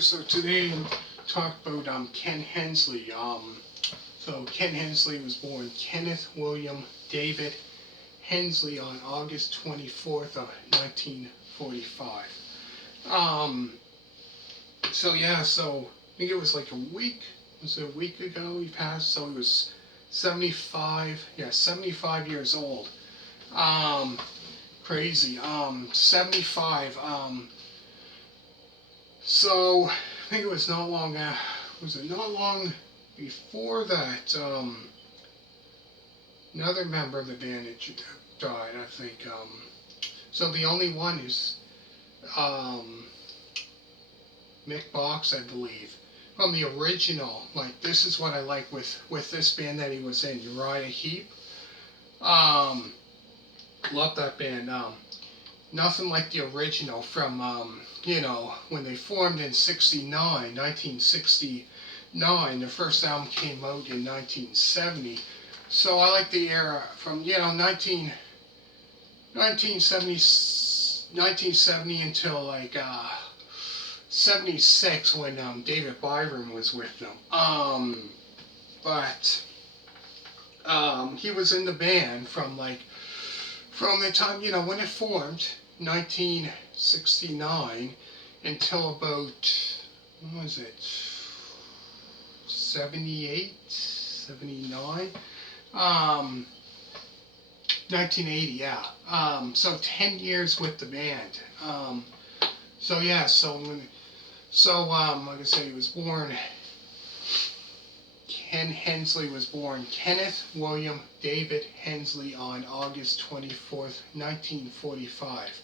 So today I'm talk about Ken Hensley. So Ken Hensley was born Kenneth William David Hensley on August 24th of 1945. Um, so I think it was like a week. Was it a week ago he passed? So he was 75. Yeah, 75 years old. Um, Crazy. 75. So I think it was not long. Was it not long before that? Another member of the band had died. I think. So the only one is Mick Box, I believe, from the original. Like, this is what I like with this band that he was in, Uriah Heep. Love that band. Nothing like the original from, when they formed in 1969. Their first album came out in 1970. So I like the era from, 1970 until like 76 when David Byron was with them. But he was in the band from the time, when it formed, 1969, until about, when was it, 78, 79? 1980, yeah. So 10 years with the band. Like I said, he was born, Ken Hensley was born Kenneth William David Hensley on August 24th, 1945.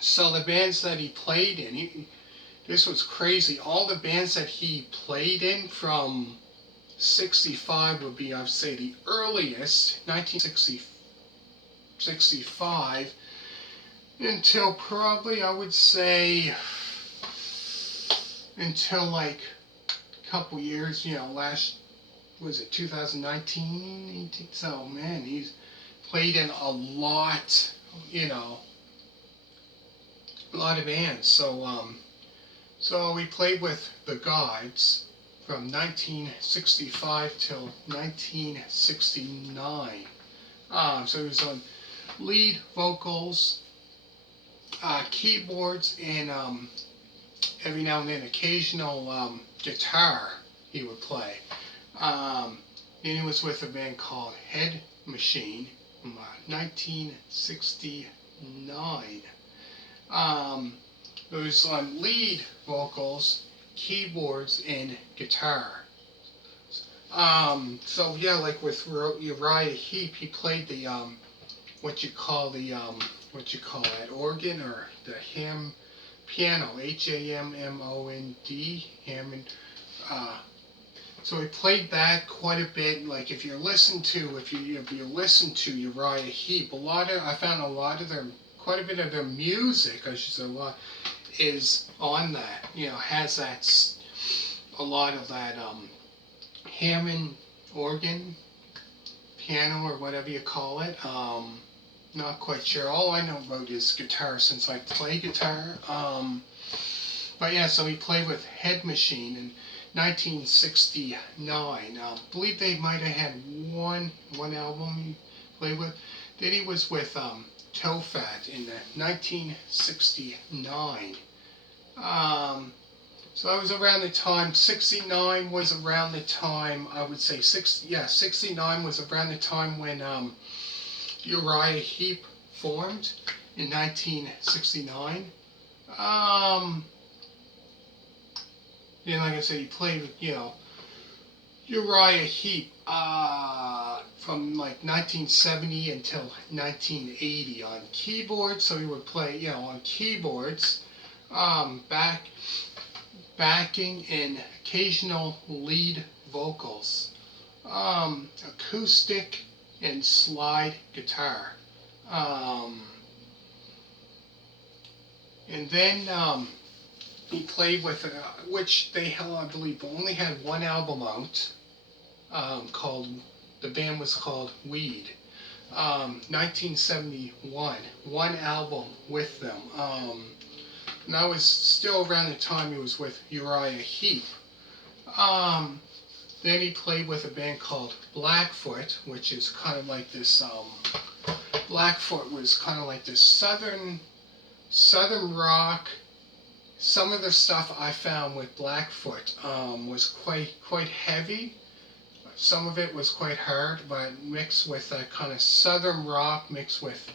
So the bands that he played in, this was crazy. All the bands that he played in from 65 would be, I'd say, the earliest, 1965, until probably, I would say, until like a couple years, was it 2019, 18? So, man, he's played in a lot, a lot of bands. So we played with the Gods from 1965 till 1969. So he was on lead vocals, keyboards, and every now and then occasional guitar he would play. Then he was with a band called Head Machine from 1969. It was on lead vocals, keyboards, and guitar. Like with Uriah Heep, he played the what you call that, organ, or the piano, Hammond, Hammond. So he played that quite a bit. Like, if you listen to Uriah Heep, I found quite a bit of their music, I should say, is on that. Has a lot of that Hammond organ, piano, or whatever you call it. Not quite sure. All I know about is guitar, since I play guitar. So he played with Head Machine in 1969. I believe they might have had one album he played with. Then he was with Tofat in 1969. So that was around the time. 69 was around the time, I would say. 69 was around the time when Uriah Heep formed in 1969. Then, like I said, he played with, Uriah Heep from like 1970 until 1980 on keyboards. So he would play, on keyboards, backing, and occasional lead vocals, acoustic and slide guitar. And then he played with, which they, I believe, only had one album out, the band was called Weed. 1971, one album with them. And that was still around the time he was with Uriah Heep. Um, then he played with a band called Blackfoot, which is kind of like this. Blackfoot was kind of like this southern rock. Some of the stuff I found with Blackfoot was quite heavy. Some of it was quite hard, but mixed with that kind of southern rock, mixed with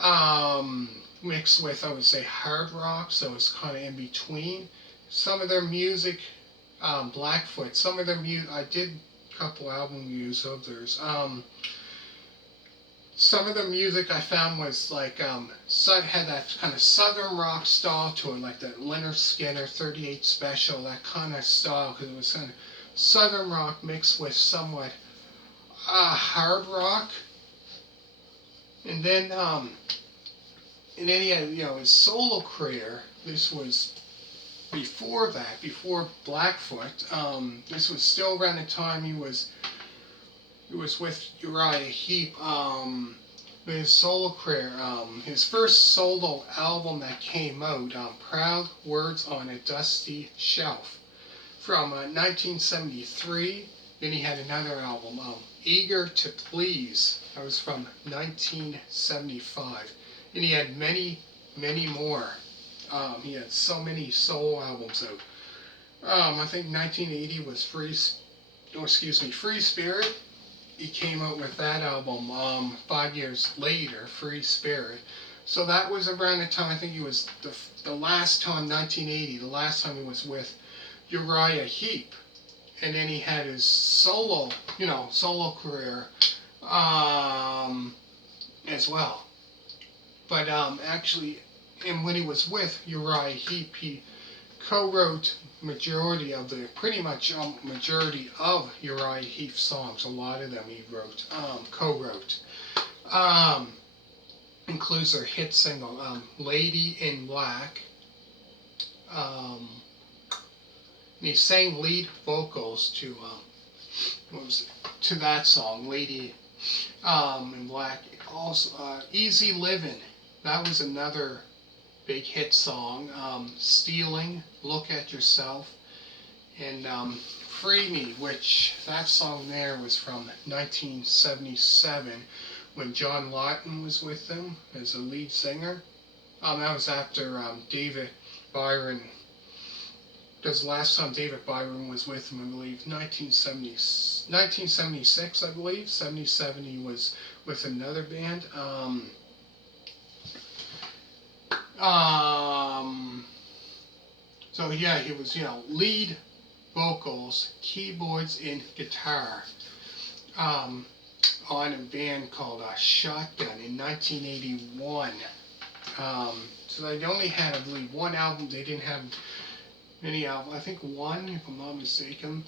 I would say hard rock, so it's kind of in between. Some of their music, Blackfoot. Some of their music, I did a couple album reviews of theirs. Some of the music I found was like had that kind of southern rock style to it, like that Leonard Skinner 38 Special, that kind of style, because it was kind of southern rock mixed with somewhat hard rock. And then he had his solo career. This was before that, before Blackfoot. This was still around the time he was with Uriah Heep. His solo career, his first solo album that came out, Proud Words on a Dusty Shelf, from 1973. Then he had another album, Eager to Please. That was from 1975. And he had many, many more. He had so many solo albums out. I think 1980 was Free Spirit. He came out with that album 5 years later, Free Spirit. So that was around the time, I think he was the last time, 1980, the last time he was with Uriah Heep. And then he had his solo career as well. But actually, and when he was with Uriah Heep, he co-wrote pretty much majority of Uriah Heep's songs. A lot of them he co-wrote. Includes their hit single, Lady in Black. And he sang lead vocals to to that song, Lady in Black. Also, Easy Livin'. That was another big hit song. Stealing, Look at Yourself, and Free Me, which that song there was from 1977 when John Lawton was with them as a lead singer. That was after David Byron, because last time David Byron was with him, I believe, 1976, I believe. 77 he was with another band. So yeah, he was, lead vocals, keyboards, and guitar on a band called Shotgun in 1981. So they only had, I believe, one album. They didn't have many albums. I think one, if I'm not mistaken.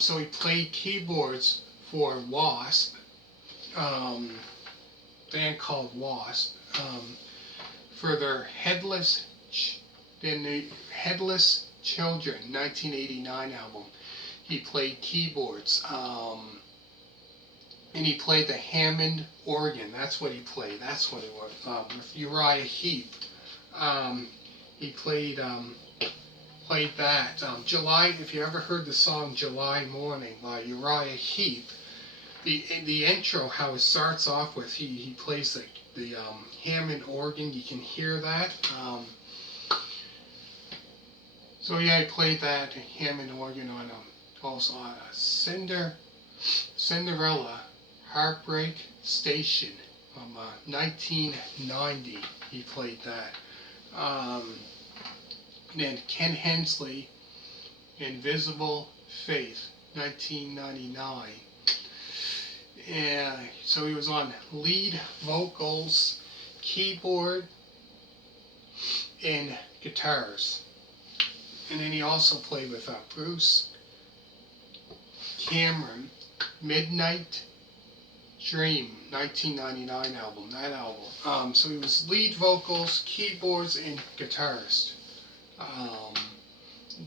So he played keyboards for Wasp, band called Wasp, for their Headless Children 1989 album. He played keyboards, and he played the Hammond organ. That's what he played. That's what it was. With Uriah Heep, he played that. July. If you ever heard the song "July Morning" by Uriah Heep, the intro, how it starts off with he plays the Hammond organ. You can hear that. So yeah, I played that Hammond organ on also Cinderella Heartbreak Station from 1990. He played that. Then Ken Hensley, Invisible Faith, 1999. And so he was on lead vocals, keyboard, and guitars. And then he also played with Bruce Cameron, Midnight Dream, 1999 album, that album. So he was lead vocals, keyboards, and guitarist.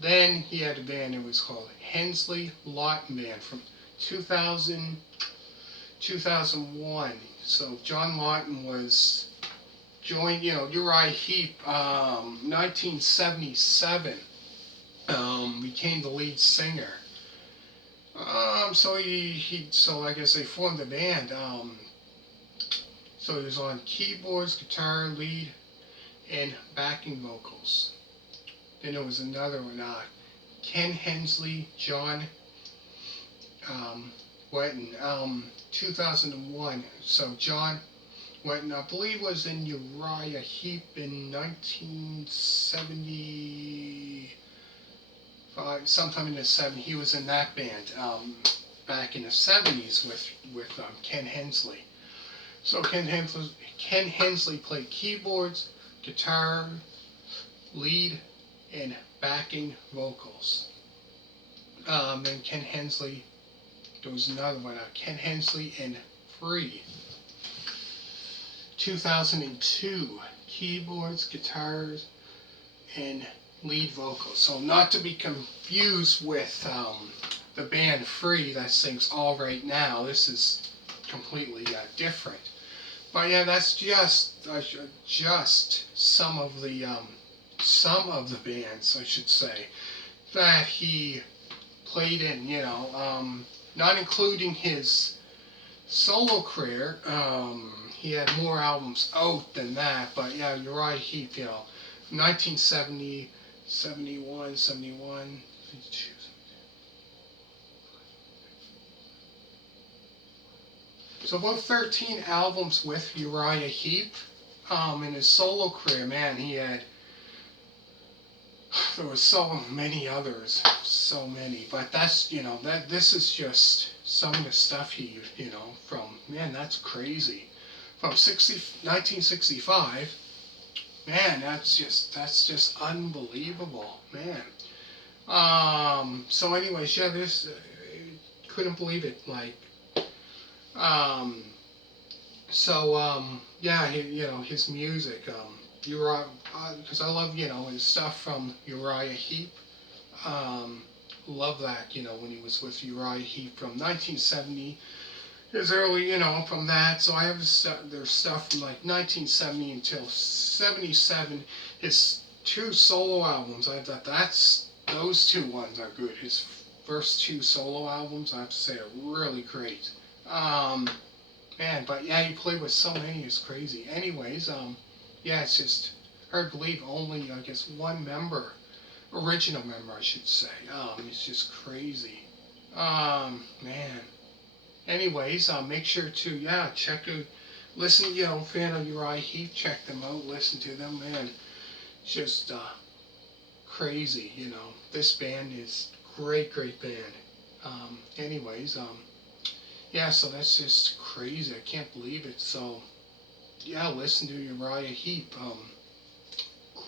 Then he had a band that was called Hensley Lawton Band from 2001. So John Lawton was joined, Uriah Heep, 1977. Became the lead singer. So I guess they formed a band. So he was on keyboards, guitar, lead, and backing vocals. Then there was another one, Ken Hensley, John Wetton, 2001. So John Wetton, I believe, was in Uriah Heep in 1975, sometime in the 70s. He was in that band back in the 70s with Ken Hensley. So Ken Hensley played keyboards, guitar, lead, and backing vocals. Then Ken Hensley, there was another one, Ken Hensley and Free. 2002, keyboards, guitars, and lead vocals. So not to be confused with the band Free that sings All Right Now. This is completely different. But yeah, that's just some of the bands, I should say, that he played in. Not including his solo career. He had more albums out than that. But yeah, Uriah Heep, 1970, 71, 71, 52. So about 13 albums with Uriah Heep. In his solo career, man, there was so many others, so many. But that's, this is just some of the stuff he, from, man, that's crazy. From 1965, man, that's just unbelievable, man. So anyways, yeah, couldn't believe it, like, yeah, his music, Uriah, because I love, his stuff from Uriah Heep. Love that, when he was with Uriah Heep from 1970. His early, from that. So I have their stuff from like 1970 until 77. His two solo albums, those two ones are good. His first two solo albums, I have to say, are really great. Man, but yeah, he played with so many, it's crazy. Anyways, yeah, it's just hard to believe only, I guess, one member, original member, I should say. It's just crazy. Man. Anyways, make sure to, check out, listen, fan of Uriah Heep, check them out, listen to them, man. It's just, crazy, This band is great band. Anyways, yeah, so that's just crazy. I can't believe it. So, yeah, listen to Uriah Heep.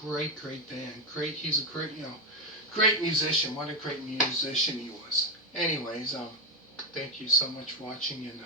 Great band. He's a great, great musician. What a great musician he was. Anyways, thank you so much for watching, and